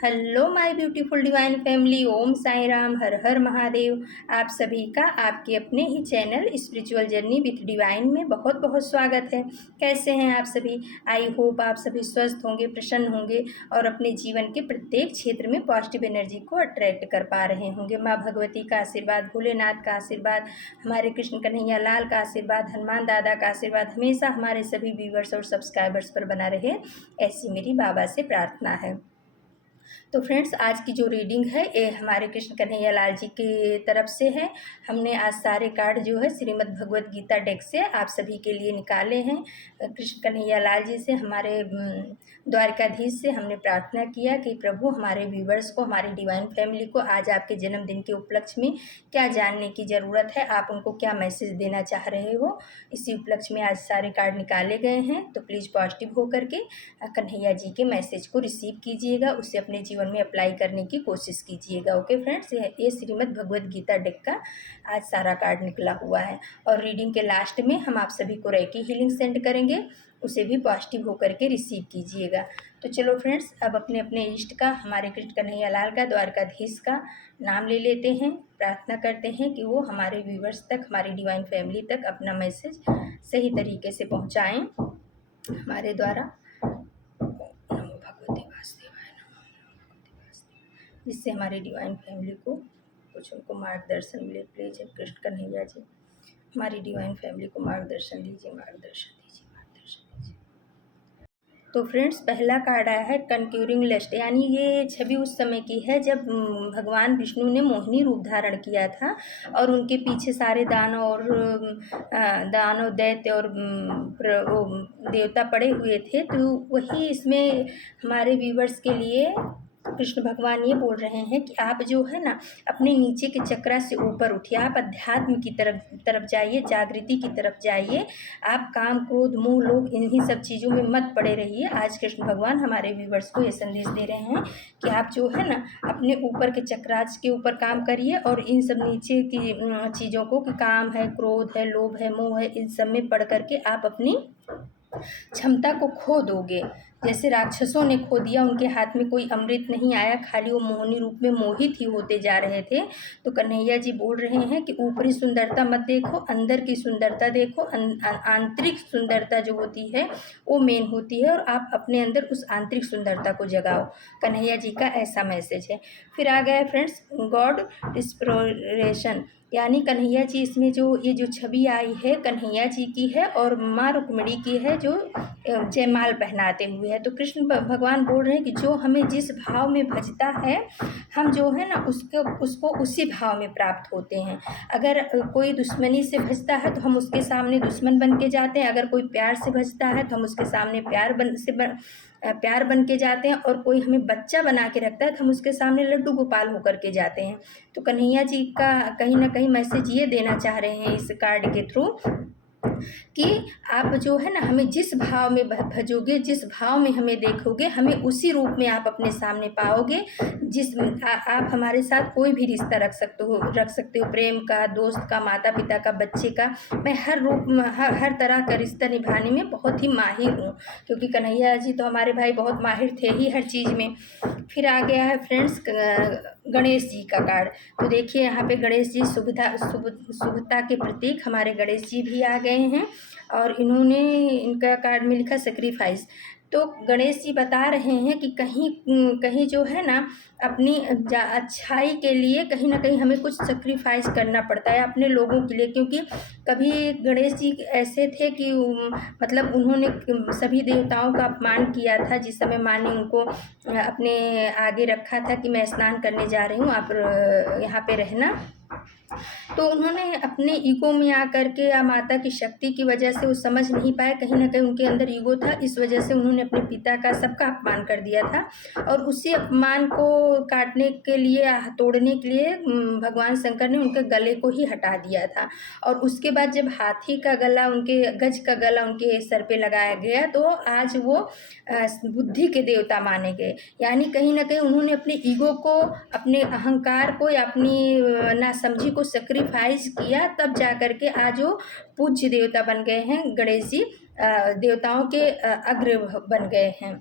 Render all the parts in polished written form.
Hello my beautiful divine family, Om Sai Ram, हर हर महादेव। आप सभी का आपके अपने ही channel spiritual journey with divine में बहुत बहुत स्वागत है। कैसे हैं आप सभी? आई होप आप सभी स्वस्थ होंगे, प्रसन्न होंगे और अपने जीवन के प्रत्येक क्षेत्र में पॉजिटिव एनर्जी को अट्रैक्ट कर पा रहे होंगे। माँ भगवती का आशीर्वाद, भोलेनाथ का आशीर्वाद, हमारे कृष्ण कन्हैया लाल का आशीर्वाद, हनुमान दादा का आशीर्वाद हमेशा हमारे सभी व्यूवर्स और सब्सक्राइबर्स पर बना रहे, ऐसी मेरी बाबा से प्रार्थना है। तो फ्रेंड्स, आज की जो रीडिंग है ये हमारे कृष्ण कन्हैया लाल जी की तरफ से है। हमने आज सारे कार्ड जो है श्रीमद् भगवत गीता डेक से आप सभी के लिए निकाले हैं। कृष्ण कन्हैया लाल जी से, हमारे द्वारकाधीश से हमने प्रार्थना किया कि प्रभु हमारे व्यूवर्स को, हमारी डिवाइन फैमिली को आज आपके जन्मदिन के उपलक्ष्य में क्या जानने की ज़रूरत है, आप उनको क्या मैसेज देना चाह रहे हो। इसी उपलक्ष्य में आज सारे कार्ड निकाले गए हैं। तो प्लीज़ पॉजिटिव होकर के कन्हैया जी के मैसेज को रिसीव कीजिएगा, उसे अपने जीवन में अप्लाई करने की कोशिश कीजिएगा। ओके फ्रेंड्स, ये श्रीमद् भगवत गीता डेक का आज सारा कार्ड निकला हुआ है। और रीडिंग के लास्ट में हम आप सभी को रेकी हीलिंग सेंड करेंगे, उसे भी पॉजिटिव होकर के रिसीव कीजिएगा। तो चलो फ्रेंड्स, अब अपने अपने इष्ट का, हमारे कृष्ण कन्हैया लाल का, द्वारकाधीश का नाम ले लेते हैं। प्रार्थना करते हैं कि वो हमारे व्यूवर्स तक, हमारी डिवाइन फैमिली तक अपना मैसेज सही तरीके से पहुँचाएँ हमारे द्वारा। जिससे हमारी डिवाइन फैमिली को कुछ उनको मार्गदर्शन मिले। प्लीज़ कृष्ण कन्हैया जी हमारी डिवाइन फैमिली को मार्गदर्शन दीजिए, मार्गदर्शन दीजिए, मार्गदर्शन दीजिए। तो फ्रेंड्स, पहला कार्ड आया है कनक्यूरिंग लिस्ट, यानी ये छवि उस समय की है जब भगवान विष्णु ने मोहिनी रूप धारण किया था और उनके पीछे सारे दानव और दानव, दैत्य और देवता पड़े हुए थे। तो वही इसमें हमारे व्यूवर्स के लिए कृष्ण भगवान ये बोल रहे हैं कि आप जो है ना, अपने नीचे के चक्रा से ऊपर उठिए, आप अध्यात्म की तरफ जाइए, जागृति की तरफ जाइए। आप काम, क्रोध, मोह, लोभ, इन्हीं सब चीज़ों में मत पड़े रहिए। आज कृष्ण भगवान हमारे व्यूवर्स को ये संदेश दे रहे हैं कि आप जो है ना, अपने ऊपर के चक्रास के ऊपर काम करिए और इन सब नीचे की चीज़ों को, कि काम है, क्रोध है, लोभ है, मोह है, इन सब में पढ़ करके आप अपनी क्षमता को खो दोगे। जैसे राक्षसों ने खो दिया, उनके हाथ में कोई अमृत नहीं आया, खाली वो मोहिनी रूप में मोहित ही होते जा रहे थे। तो कन्हैया जी बोल रहे हैं कि ऊपरी सुंदरता मत देखो, अंदर की सुंदरता देखो। आंतरिक सुंदरता जो होती है वो मेन होती है और आप अपने अंदर उस आंतरिक सुंदरता को जगाओ। कन्हैया जी का ऐसा मैसेज है। फिर आ गया फ्रेंड्स गॉड इंस्पिरेशन, यानी कन्हैया जी, इसमें जो ये जो छवि आई है कन्हैया जी की है और माँ रुक्मिणी की है, जो जयमाल पहनाते हुए है। तो कृष्ण भगवान बोल रहे हैं कि जो हमें जिस भाव में भजता है, हम जो है ना उसको उसी भाव में प्राप्त होते हैं। अगर कोई दुश्मनी से भजता है तो हम उसके सामने दुश्मन बन के जाते हैं, अगर कोई प्यार से भजता है तो हम उसके सामने प्यार बन के जाते हैं, और कोई हमें बच्चा बना के रखता है तो हम उसके सामने लड्डू गोपाल होकर के जाते हैं। तो कन्हैया जी का कहीं ना कहीं मैसेज ये देना चाह रहे हैं इस कार्ड के थ्रू कि आप जो है ना, हमें जिस भाव में भजोगे, जिस भाव में हमें देखोगे, हमें उसी रूप में आप अपने सामने पाओगे। आप हमारे साथ कोई भी रिश्ता रख सकते हो, प्रेम का, दोस्त का, माता पिता का, बच्चे का। मैं हर रूप में, हर तरह का रिश्ता निभाने में बहुत ही माहिर हूँ, क्योंकि कन्हैया जी तो हमारे भाई बहुत माहिर थे ही हर चीज़ में। फिर आ गया है फ्रेंड्स गणेश जी का कार्ड। तो देखिए यहाँ पे गणेश जी शुभता के प्रतीक हमारे गणेश जी भी आ गए हैं और इनका कार्ड में लिखा सेक्रीफाइस। तो गणेश जी बता रहे हैं कि कहीं जो है ना, अपनी अच्छाई के लिए कहीं ना कहीं हमें कुछ सेक्रीफाइस करना पड़ता है अपने लोगों के लिए। क्योंकि कभी गणेश जी ऐसे थे कि मतलब उन्होंने सभी देवताओं का अपमान किया था। जिस समय माँ ने उनको अपने आगे रखा था कि मैं स्नान करने जा रही हूँ, आप यहाँ पे रहना, तो उन्होंने अपने ईगो में आकर के, या माता की शक्ति की वजह से वो समझ नहीं पाए, कहीं ना कहीं उनके अंदर ईगो था, इस वजह से उन्होंने अपने पिता का, सबका अपमान कर दिया था। और उसी अपमान को काटने के लिए, तोड़ने के लिए भगवान शंकर ने उनके गले को ही हटा दिया था। और उसके बाद जब हाथी का गला, गज का गला उनके सर पे लगाया गया, तो आज वो बुद्धि के देवता माने गए। यानी कहीं ना कहीं उन्होंने अपने ईगो को, अपने अहंकार को, या अपनी नासमझी को सेक्रीफाइस किया, तब जा कर के आज वो पूज्य देवता बन गए हैं। गणेश जी देवताओं के अग्र बन गए हैं।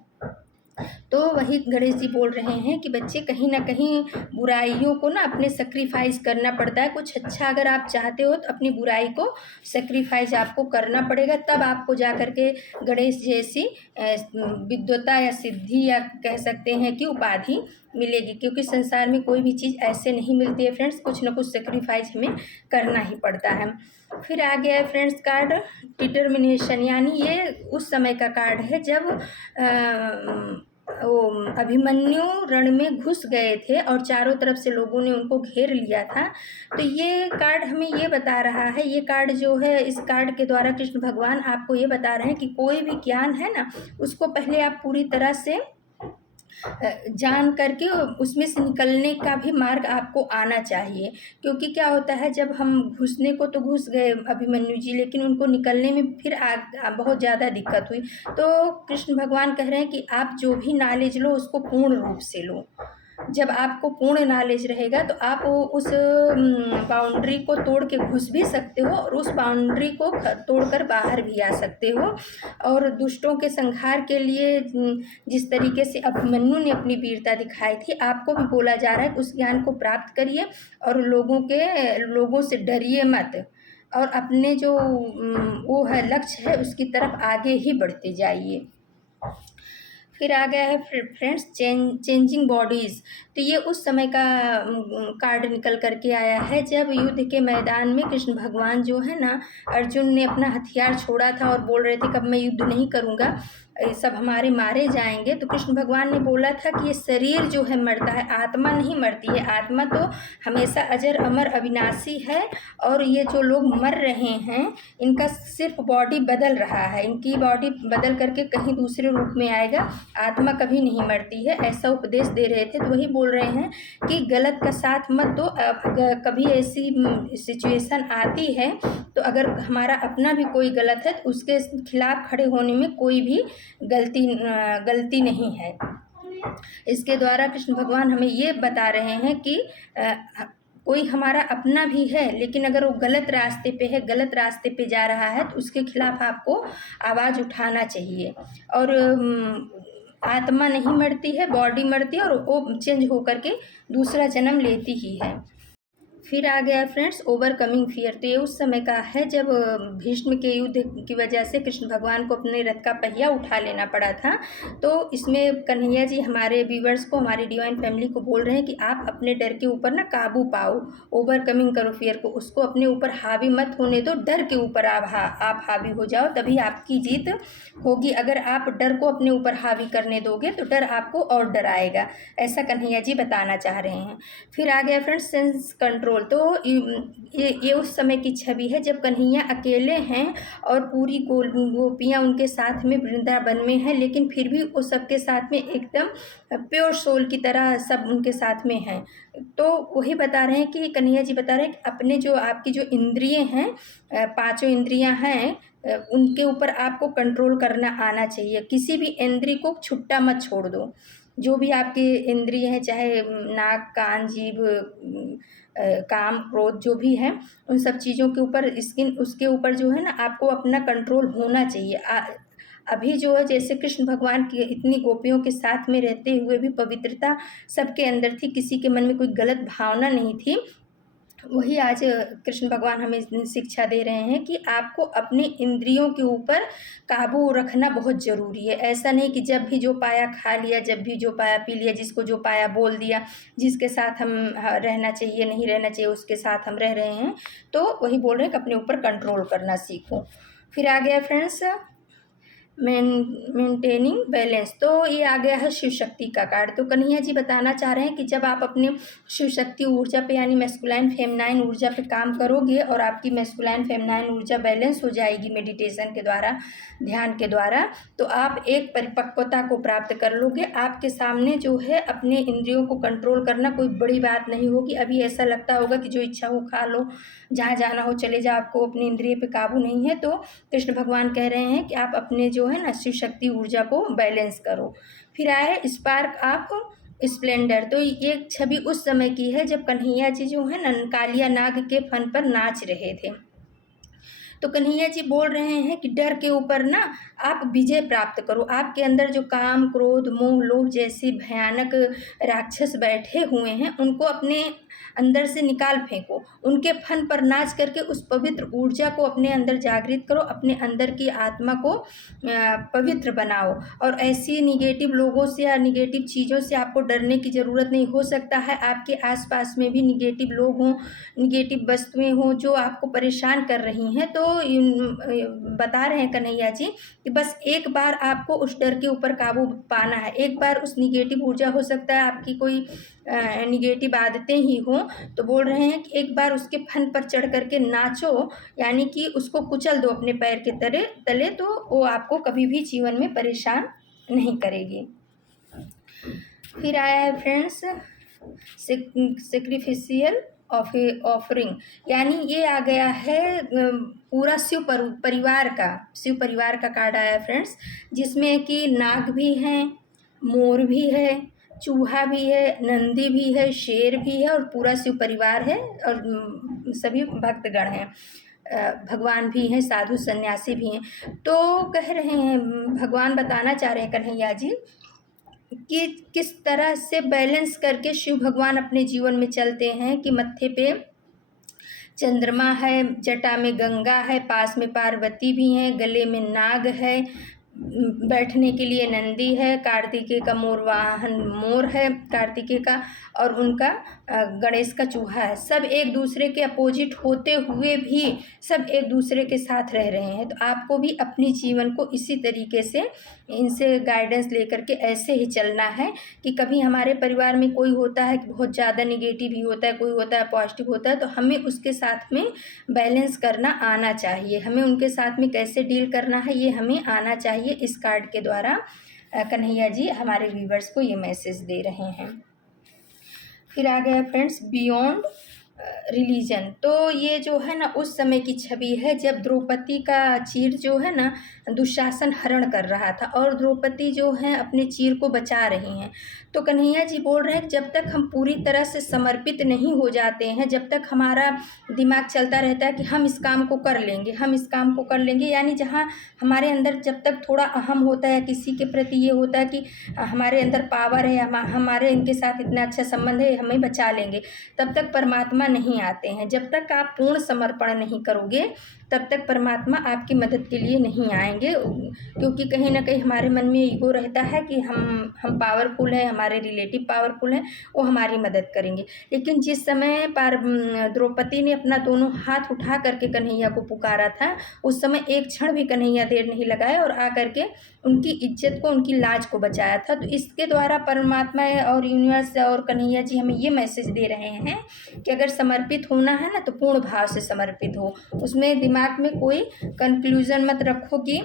तो वही गणेश जी बोल रहे हैं कि बच्चे कहीं ना कहीं बुराइयों को ना अपने सेक्रीफाइस करना पड़ता है। कुछ अच्छा अगर आप चाहते हो तो अपनी बुराई को सेक्रीफाइस आपको करना पड़ेगा, तब आपको जा कर के गणेश जैसी विद्वता या सिद्धि या कह सकते हैं कि उपाधि मिलेगी। क्योंकि संसार में कोई भी चीज़ ऐसे नहीं मिलती है फ्रेंड्स, कुछ ना कुछ सेक्रीफाइस हमें करना ही पड़ता है। फिर आ गया है फ्रेंड्स कार्ड डिटर्मिनेशन, यानी ये उस समय का कार्ड है जब वो अभिमन्यु रण में घुस गए थे और चारों तरफ से लोगों ने उनको घेर लिया था। तो ये कार्ड हमें ये बता रहा है, ये कार्ड जो है, इस कार्ड के द्वारा कृष्ण भगवान आपको ये बता रहे हैं कि कोई भी ज्ञान है ना, उसको पहले आप पूरी तरह से जान करके उसमें से निकलने का भी मार्ग आपको आना चाहिए। क्योंकि क्या होता है, जब हम घुसने को तो घुस गए अभिमन्यु जी, लेकिन उनको निकलने में फिर बहुत ज़्यादा दिक्कत हुई। तो कृष्ण भगवान कह रहे हैं कि आप जो भी नॉलेज लो उसको पूर्ण रूप से लो। जब आपको पूर्ण नॉलेज रहेगा तो आप उस बाउंड्री को तोड़ के घुस भी सकते हो और उस बाउंड्री को तोड़कर बाहर भी आ सकते हो। और दुष्टों के संहार के लिए जिस तरीके से अभिमन्यु ने अपनी वीरता दिखाई थी, आपको भी बोला जा रहा है कि उस ज्ञान को प्राप्त करिए और लोगों से डरिए मत, और अपने जो वो है लक्ष्य है उसकी तरफ आगे ही बढ़ते जाइए। फिर आ गया है फ्रेंड्स चेंजिंग बॉडीज़। तो ये उस समय का कार्ड निकल करके आया है जब युद्ध के मैदान में कृष्ण भगवान जो है ना, अर्जुन ने अपना हथियार छोड़ा था और बोल रहे थे कि अब मैं युद्ध नहीं करूँगा, सब हमारे मारे जाएंगे। तो कृष्ण भगवान ने बोला था कि ये शरीर जो है मरता है, आत्मा नहीं मरती है। आत्मा तो हमेशा अजर अमर अविनाशी है, और ये जो लोग मर रहे हैं इनका सिर्फ बॉडी बदल रहा है, इनकी बॉडी बदल करके कहीं दूसरे रूप में आएगा, आत्मा कभी नहीं मरती है, ऐसा उपदेश दे रहे थे। तो वही बोल रहे हैं कि गलत का साथ मत दो। कभी ऐसी सिचुएशन आती है तो अगर हमारा अपना भी कोई गलत है तो उसके खिलाफ खड़े होने में कोई भी गलती नहीं है। इसके द्वारा कृष्ण भगवान हमें ये बता रहे हैं कि कोई हमारा अपना भी है, लेकिन अगर वो गलत रास्ते पे है, गलत रास्ते पे जा रहा है, तो उसके खिलाफ आपको आवाज़ उठाना चाहिए। और आत्मा नहीं मरती है, बॉडी मरती है, और वो चेंज होकर के दूसरा जन्म लेती ही है। फिर आ गया फ्रेंड्स ओवरकमिंग फियर। तो ये उस समय का है जब भीष्म के युद्ध की वजह से कृष्ण भगवान को अपने रथ का पहिया उठा लेना पड़ा था। तो इसमें कन्हैया जी हमारे व्यूवर्स को, हमारी डिवाइन फैमिली को बोल रहे हैं कि आप अपने डर के ऊपर ना काबू पाओ, ओवरकमिंग करो फियर को, उसको अपने ऊपर हावी मत होने दो, डर के ऊपर आप हावी हो जाओ, तभी आपकी जीत होगी। अगर आप डर को अपने ऊपर हावी करने दोगे तो डर आपको और डराएगा, ऐसा कन्हैया जी बताना चाह रहे हैं। फिर आ गया फ्रेंड्स सेंस कंट्रोल। तो ये उस समय की छवि है जब कन्हैया अकेले हैं और पूरी गोपियाँ उनके साथ में वृंदावन में हैं, लेकिन फिर भी वो सबके साथ में एकदम प्योर सोल की तरह सब उनके साथ में हैं। तो वही बता रहे हैं कि कन्हैया जी बता रहे हैं कि अपने जो आपकी जो इंद्रियां हैं, पांचों इंद्रियां हैं, उनके ऊपर आपको कंट्रोल करना आना चाहिए। किसी भी इंद्रिय को छुट्टा मत छोड़ दो। जो भी आपके इंद्रिय हैं, चाहे नाक, कान, जीभ, काम, क्रोध, जो भी है, उन सब चीज़ों के ऊपर, स्किन, उसके ऊपर जो है ना आपको अपना कंट्रोल होना चाहिए। अभी जो है, जैसे कृष्ण भगवान की इतनी गोपियों के साथ में रहते हुए भी पवित्रता सबके अंदर थी, किसी के मन में कोई गलत भावना नहीं थी। वही आज कृष्ण भगवान हमें शिक्षा दे रहे हैं कि आपको अपने इंद्रियों के ऊपर काबू रखना बहुत ज़रूरी है। ऐसा नहीं कि जब भी जो पाया खा लिया, जब भी जो पाया पी लिया, जिसको जो पाया बोल दिया, जिसके साथ हम रहना चाहिए नहीं रहना चाहिए उसके साथ हम रह रहे हैं। तो वही बोल रहे हैं कि अपने ऊपर कंट्रोल करना सीखो। फिर आ गया फ्रेंड्स मेंटेनिंग बैलेंस। तो ये आ गया है शिव शक्ति का कार्ड। तो कन्हैया जी बताना चाह रहे हैं कि जब आप अपने शिव शक्ति ऊर्जा पे, यानी मैस्कुलाइन फेमिनाइन ऊर्जा पे काम करोगे और आपकी मैस्कुलाइन फेमिनाइन ऊर्जा बैलेंस हो जाएगी मेडिटेशन के द्वारा, ध्यान के द्वारा, तो आप एक परिपक्वता को प्राप्त कर लोगे। आपके सामने जो है अपने इंद्रियों को कंट्रोल करना कोई बड़ी बात नहीं होगी। अभी ऐसा लगता होगा कि जो इच्छा हो खा लो, जहाँ जाना हो चले जाओ, आपको अपने इंद्रिय पे काबू नहीं है। तो कृष्ण भगवान कह रहे हैं कि आप अपने जो है ना शिव शक्ति ऊर्जा को बैलेंस करो। फिर आए स्पार्क ऑफ स्प्लेंडर। तो ये छवि उस समय की है जब कन्हैया जी जो है ना कालिया नाग के फन पर नाच रहे थे। तो कन्हैया जी बोल रहे हैं कि डर के ऊपर ना आप विजय प्राप्त करो। आपके अंदर जो काम, क्रोध, मोह, लोभ जैसे भयानक राक्षस बैठे हुए हैं उनको अपने अंदर से निकाल फेंको। उनके फन पर नाच करके उस पवित्र ऊर्जा को अपने अंदर जागृत करो, अपने अंदर की आत्मा को पवित्र बनाओ। और ऐसी निगेटिव लोगों से या निगेटिव चीज़ों से आपको डरने की ज़रूरत नहीं। हो सकता है आपके आसपास में भी निगेटिव लोग हों, निगेटिव वस्तुएं हों जो आपको परेशान कर रही हैं। तो बता रहे हैं कन्हैया जी कि बस एक बार आपको उस डर के ऊपर काबू पाना है। एक बार उस निगेटिव ऊर्जा, हो सकता है आपकी कोई निगेटिव आदतें ही हों, तो बोल रहे हैं कि एक बार उसके फन पर चढ़ करके नाचो, यानी कि उसको कुचल दो अपने पैर के तले, तो वो आपको कभी भी जीवन में परेशान नहीं करेगी। फिर आया है फ्रेंड्स सेक्रीफिशियल ऑफरिंग, यानी ये आ गया है पूरा शिव परिवार का कार्ड आया है फ्रेंड्स, जिसमें कि नाग भी हैं, मोर भी है, चूहा भी है, नंदी भी है, शेर भी है और पूरा शिव परिवार है और सभी भक्तगण हैं, भगवान भी हैं, साधु सन्यासी भी हैं। तो कह रहे हैं, भगवान बताना चाह रहे हैं कन्हैया जी कि किस तरह से बैलेंस करके शिव भगवान अपने जीवन में चलते हैं कि मत्थे पे चंद्रमा है, जटा में गंगा है, पास में पार्वती भी हैं, गले में नाग है, बैठने के लिए नंदी है, कार्तिकेय का मोर वाहन मोर है कार्तिकेय का, और उनका गणेश का चूहा है। सब एक दूसरे के अपोजिट होते हुए भी सब एक दूसरे के साथ रह रहे हैं। तो आपको भी अपने जीवन को इसी तरीके से इनसे गाइडेंस लेकर के ऐसे ही चलना है कि कभी हमारे परिवार में कोई होता है कि बहुत ज़्यादा निगेटिव ही होता है, कोई होता है पॉजिटिव होता है, तो हमें उसके साथ में बैलेंस करना आना चाहिए। हमें उनके साथ में कैसे डील करना है ये हमें आना चाहिए। इस कार्ड के द्वारा कन्हैया जी हमारे व्यूवर्स को ये मैसेज दे रहे हैं। फिर आ गया फ्रेंड्स बियॉन्ड रिलीजन। तो ये जो है ना उस समय की छवि है जब द्रौपदी का चीर जो है ना दुशासन हरण कर रहा था और द्रौपदी जो है अपने चीर को बचा रही हैं। तो कन्हैया जी बोल रहे हैं कि जब तक हम पूरी तरह से समर्पित नहीं हो जाते हैं, जब तक हमारा दिमाग चलता रहता है कि हम इस काम को कर लेंगे, हम इस काम को कर लेंगे, यानी जहाँ हमारे अंदर जब तक थोड़ा अहम होता है, किसी के प्रति ये होता है कि हमारे अंदर पावर है, हमारे इनके साथ इतना अच्छा संबंध है, हमें बचा लेंगे, तब तक परमात्मा नहीं आते हैं। जब तक आप पूर्ण समर्पण नहीं करोगे तब तक परमात्मा आपकी मदद के लिए नहीं आएंगे, क्योंकि कहीं ना कहीं हमारे मन में ईगो रहता है कि हम पावरफुल हैं, हमारे रिलेटिव पावरफुल हैं, वो हमारी मदद करेंगे। लेकिन जिस समय द्रौपदी ने अपना दोनों हाथ उठा करके कन्हैया को पुकारा था, उस समय एक क्षण भी कन्हैया देर नहीं लगाया और आ करके उनकी इज्जत को, उनकी लाज को बचाया था। तो इसके द्वारा परमात्मा और यूनिवर्स और कन्हैया जी हमें ये मैसेज दे रहे हैं कि अगर समर्पित होना है ना तो पूर्ण भाव से समर्पित हो। उसमें दिमाग में कोई कंक्लूजन मत रखो कि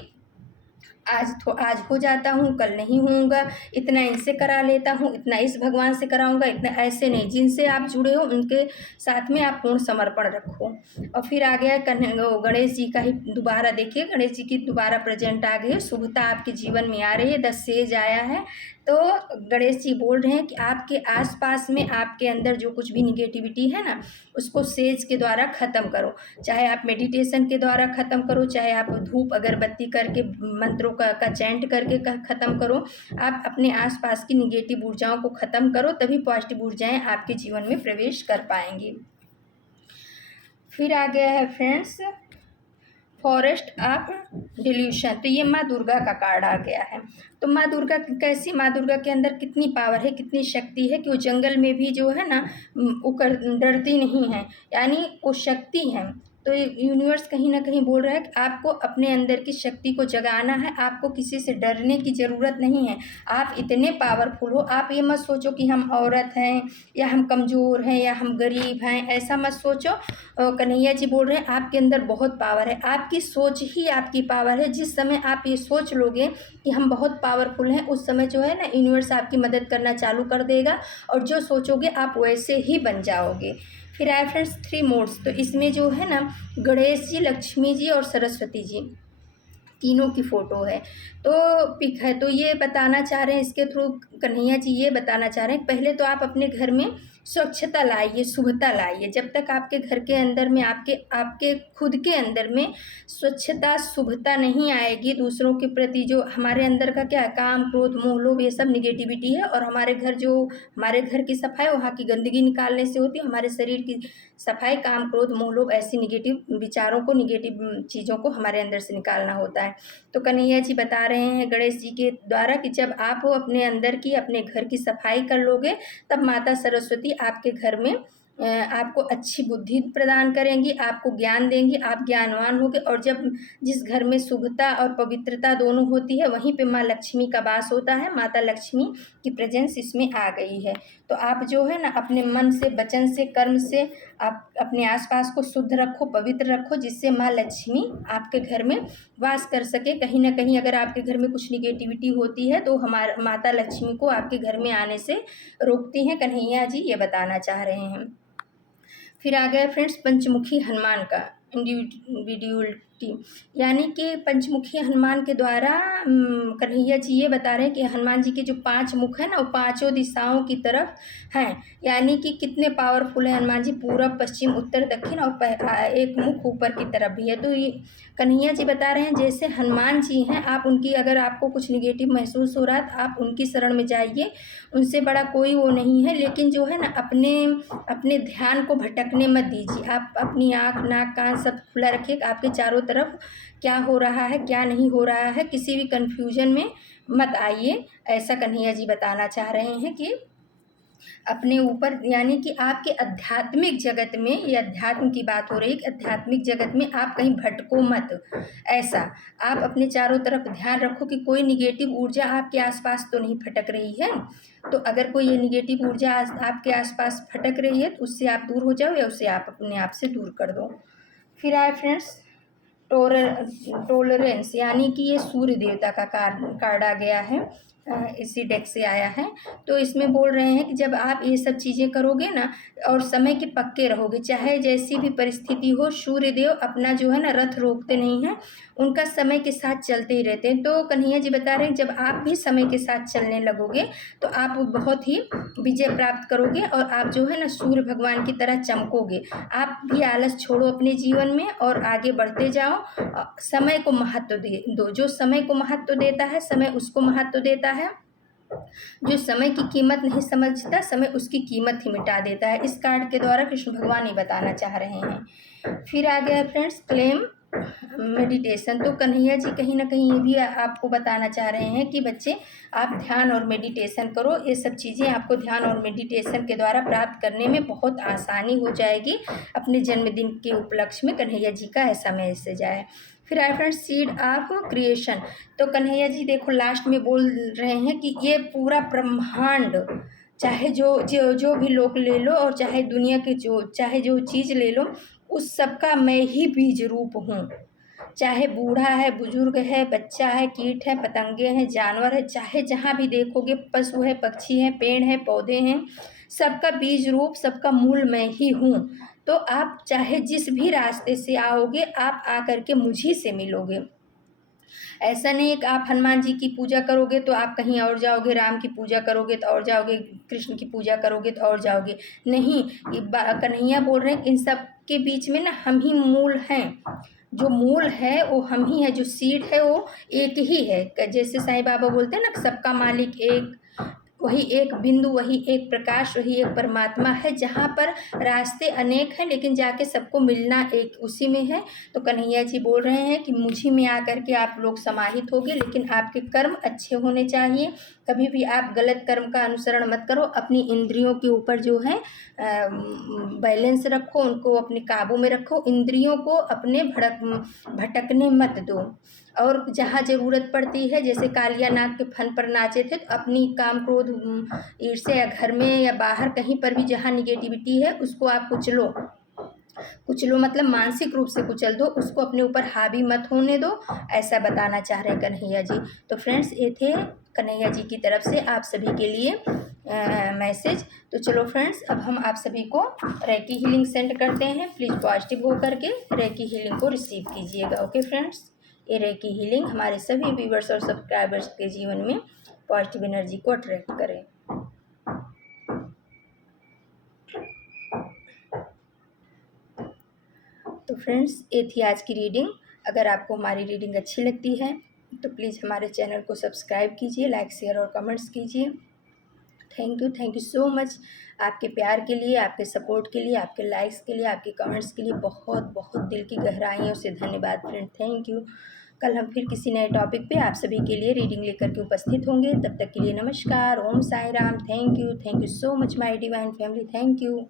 आज हो जाता हूँ, कल नहीं होऊंगा, इतना इनसे करा लेता हूँ, इतना इस भगवान से कराऊंगा, इतना, ऐसे नहीं। जिनसे आप जुड़े हो उनके साथ में आप पूर्ण समर्पण रखो। और फिर आ गया गणेश जी का ही दोबारा देखिए, गणेश जी की दोबारा प्रेजेंट आ गई है। शुभता आपके जीवन में आ रही है, 10 सेज आया है। तो गणेश जी बोल रहे हैं कि आपके आसपास में आपके अंदर जो कुछ भी निगेटिविटी है ना उसको सेज के द्वारा ख़त्म करो। चाहे आप मेडिटेशन के द्वारा ख़त्म करो, चाहे आप धूप अगरबत्ती करके मंत्रों का चैंट करके ख़त्म करो। आप अपने आसपास की निगेटिव ऊर्जाओं को ख़त्म करो, तभी पॉजिटिव ऊर्जाएं आपके जीवन में प्रवेश कर पाएंगी। फिर आ गया है फ्रेंड्स फॉरेस्ट ऑफ डिल्यूशन। तो ये माँ दुर्गा का कार्ड आ गया है। तो माँ दुर्गा कैसी, माँ दुर्गा के अंदर कितनी पावर है, कितनी शक्ति है कि वो जंगल में भी जो है ना डरती नहीं है, यानी वो शक्ति है। तो यूनिवर्स कहीं ना कहीं बोल रहा है कि आपको अपने अंदर की शक्ति को जगाना है, आपको किसी से डरने की ज़रूरत नहीं है। आप इतने पावरफुल हो, आप ये मत सोचो कि हम औरत हैं या हम कमज़ोर हैं या हम गरीब हैं, ऐसा मत सोचो। कन्हैया जी बोल रहे हैं आपके अंदर बहुत पावर है, आपकी सोच ही आपकी पावर है। जिस समय आप ये सोच लोगे कि हम बहुत पावरफुल हैं, उस समय जो है ना यूनिवर्स आपकी मदद करना चालू कर देगा और जो सोचोगे आप वैसे ही बन जाओगे। फिर आए फ्रेंड्स 3 मोड्स। तो इसमें जो है ना गणेश जी, लक्ष्मी जी और सरस्वती जी तीनों की फ़ोटो है, तो पिक है। तो ये बताना चाह रहे हैं इसके थ्रू कन्हैया जी ये बताना चाह रहे हैं पहले तो आप अपने घर में स्वच्छता लाइए, शुभता लाइए। जब तक आपके घर के अंदर में आपके आपके खुद के अंदर में स्वच्छता, शुभता नहीं आएगी, दूसरों के प्रति जो हमारे अंदर का क्या है, काम, क्रोध, मोह, लोभ, ये सब निगेटिविटी है। और हमारे घर की सफाई वहाँ की गंदगी निकालने से होती है। हमारे शरीर की सफाई काम, क्रोध, मोह, लोभ, ऐसी निगेटिव विचारों को, निगेटिव चीज़ों को हमारे अंदर से निकालना होता है। तो कन्हैया जी बता रहे हैं गणेश जी के द्वारा कि जब आप अपने अंदर की, अपने घर की सफाई कर लोगे, तब माता सरस्वती आपके घर में आपको अच्छी बुद्धि प्रदान करेंगी, आपको ज्ञान देंगी, आप ज्ञानवान होगे। और जब जिस घर में शुभता और पवित्रता दोनों होती है, वहीं पे माँ लक्ष्मी का वास होता है। माता लक्ष्मी की प्रेजेंस इसमें आ गई है। तो आप जो है ना, अपने मन से, वचन से, कर्म से आप अपने आसपास को शुद्ध रखो, पवित्र रखो, जिससे माँ लक्ष्मी आपके घर में वास कर सके। कहीं ना कहीं अगर आपके घर में कुछ निगेटिविटी होती है तो हमारे माता लक्ष्मी को आपके घर में आने से रोकती हैं। कन्हैया जी ये बताना चाह रहे हैं। फिर आ गया फ्रेंड्स पंचमुखी हनुमान का इंडिविजुअलिटी, यानी कि पंचमुखी हनुमान के द्वारा कन्हैया जी ये बता रहे हैं कि हनुमान जी के जो 5 मुख हैं ना, वो 5 दिशाओं की तरफ हैं। यानी कि कितने पावरफुल है हनुमान जी, पूरब, पश्चिम, उत्तर, दक्षिण, और एक मुख ऊपर की तरफ भी है। तो ये कन्हैया जी बता रहे हैं जैसे हनुमान जी हैं, आप उनकी, अगर आपको कुछ निगेटिव महसूस हो रहा है तो आप उनकी शरण में जाइए, उनसे बड़ा कोई वो नहीं है। लेकिन जो है ना, अपने ध्यान को भटकने मत दीजिए। आप अपनी आँख, नाक, कान सब खुला रखिए, आपके चारों तरफ क्या हो रहा है, क्या नहीं हो रहा है, किसी भी कन्फ्यूजन में मत आइए। ऐसा कन्हैया जी बताना चाह रहे हैं कि अपने ऊपर, यानी कि आपके आध्यात्मिक जगत में, ये अध्यात्म की बात हो रही है कि आध्यात्मिक जगत में आप कहीं भटको मत। ऐसा आप अपने चारों तरफ ध्यान रखो कि कोई निगेटिव ऊर्जा आपके आसपास तो नहीं भटक रही है। तो अगर कोई ये निगेटिव ऊर्जा आपके आसपास भटक रही है तो उससे आप दूर हो जाओ, या उसे आप अपने आप से दूर कर दो। फिर आए फ्रेंड्स टोलरेंस, यानी कि ये सूर्य देवता का कार्ड आ गया है, इसी डेक से आया है। तो इसमें बोल रहे हैं कि जब आप ये सब चीज़ें करोगे ना, और समय के पक्के रहोगे, चाहे जैसी भी परिस्थिति हो, सूर्य देव अपना जो है ना रथ रोकते नहीं हैं, उनका समय के साथ चलते ही रहते हैं। तो कन्हैया जी बता रहे हैं जब आप भी समय के साथ चलने लगोगे तो आप बहुत ही विजय प्राप्त करोगे, और आप जो है ना सूर्य भगवान की तरह चमकोगे। आप भी आलस छोड़ो अपने जीवन में और आगे बढ़ते जाओ। समय को महत्व दो, जो समय को महत्व देता है, समय उसको महत्व देता है। जो समय की कीमत नहीं समझता, समय उसकी कीमत ही मिटा देता है। इस कार्ड के द्वारा कृष्ण भगवान ये बताना चाह रहे हैं। फिर आ गया फ्रेंड्स क्लेम मेडिटेशन। तो कन्हैया जी कहीं ना कहीं ये भी आपको बताना चाह रहे हैं कि बच्चे आप ध्यान और मेडिटेशन करो। ये सब चीज़ें आपको ध्यान और मेडिटेशन के द्वारा प्राप्त करने में बहुत आसानी हो जाएगी। अपने जन्मदिन के उपलक्ष्य में कन्हैया जी का ऐसा मैसेज आया। फिर आए फ्रेंड्स सीड ऑफ क्रिएशन। तो कन्हैया जी देखो लास्ट में बोल रहे हैं कि ये पूरा ब्रह्मांड, चाहे जो भी लोग ले लो, और चाहे दुनिया के चाहे जो चीज़ ले लो, उस सबका मैं ही बीज रूप हूँ। चाहे बूढ़ा है, बुजुर्ग है, बच्चा है, कीट है, पतंगे हैं, जानवर है, चाहे जहाँ भी देखोगे, पशु है, पक्षी है, पेड़ है, पौधे हैं, सबका बीज रूप, सबका मूल मैं ही हूँ। तो आप चाहे जिस भी रास्ते से आओगे, आप आकर के मुझी से मिलोगे। ऐसा नहीं है कि आप हनुमान जी की पूजा करोगे तो आप कहीं और जाओगे, राम की पूजा करोगे तो और जाओगे, कृष्ण की पूजा करोगे तो और जाओगे। नहीं, कन्हैया बोल रहे हैं कि इन सब के बीच में ना हम ही मूल हैं। जो मूल है वो हम ही है, जो सीड है वो एक ही है। जैसे साईं बाबा बोलते हैं ना, सबका मालिक एक, वही एक बिंदु, वही एक प्रकाश, वही एक परमात्मा है। जहाँ पर रास्ते अनेक हैं लेकिन जाके सबको मिलना एक उसी में है। तो कन्हैया जी बोल रहे हैं कि मुझी में आकर के आप लोग समाहित होगे, लेकिन आपके कर्म अच्छे होने चाहिए। कभी भी आप गलत कर्म का अनुसरण मत करो। अपनी इंद्रियों के ऊपर जो है बैलेंस रखो, उनको अपने काबू में रखो। इंद्रियों को अपने भटकने मत दो। और जहाँ ज़रूरत पड़ती है, जैसे कालिया नाग के फन पर नाचे थे, तो अपनी काम, क्रोध, ईर्ष्या, या घर में या बाहर कहीं पर भी जहाँ निगेटिविटी है उसको आप कुचलो मतलब मानसिक रूप से कुचल दो, उसको अपने ऊपर हावी मत होने दो। ऐसा बताना चाह रहे हैं कन्हैया जी। तो फ्रेंड्स ये थे कन्हैया जी की तरफ से आप सभी के लिए मैसेज। तो चलो फ्रेंड्स, अब हम आप सभी को रेकी हीलिंग सेंड करते हैं। प्लीज़ पॉजिटिव हो करके रेकी हीलिंग को रिसीव कीजिएगा। ओके फ्रेंड्स, ये रेकी हीलिंग हमारे सभी व्यूवर्स और सब्सक्राइबर्स के जीवन में पॉजिटिव एनर्जी को अट्रैक्ट करें। तो फ्रेंड्स, ये थी आज की रीडिंग। अगर आपको हमारी रीडिंग अच्छी लगती है तो प्लीज़ हमारे चैनल को सब्सक्राइब कीजिए, लाइक शेयर और कमेंट्स कीजिए। Thank you so much. आपके प्यार के लिए, आपके सपोर्ट के लिए, आपके लाइक्स के लिए, आपके कमेंट्स के लिए बहुत बहुत दिल की गहराइयों से धन्यवाद फ्रेंड। Thank you. कल हम फिर किसी नए टॉपिक पे आप सभी के लिए रीडिंग लेकर के उपस्थित होंगे। तब तक के लिए नमस्कार, Om Sai Ram. Thank you so much my divine family. Thank you.